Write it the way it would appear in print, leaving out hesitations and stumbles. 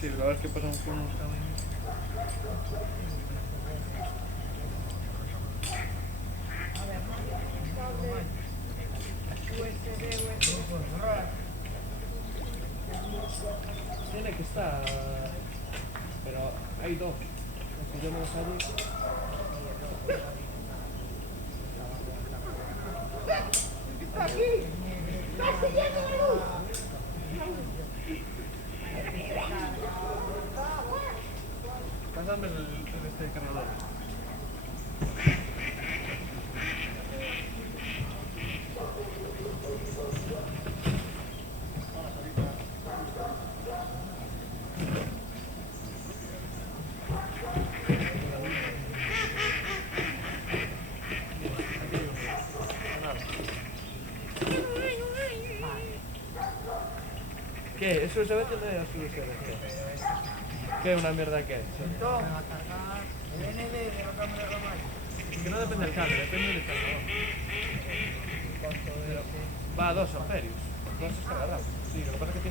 Sí, la verdad es que pasamos por unos caminos. Tiene que estar, pero hay dos. Si yo no salgo. ¡Está aquí! ¡Casi llega la luz! Pásame este cargador. ¿Qué? ¿Eso se ve que no es azul USB? ¿Qué? ¿Una mierda qué? Me va a cargar el ND de la cámara de Romay. Que no depende del cable, depende del cargador. Va a 2 amperios. 2 es cargador. Sí, lo que pasa es que tiene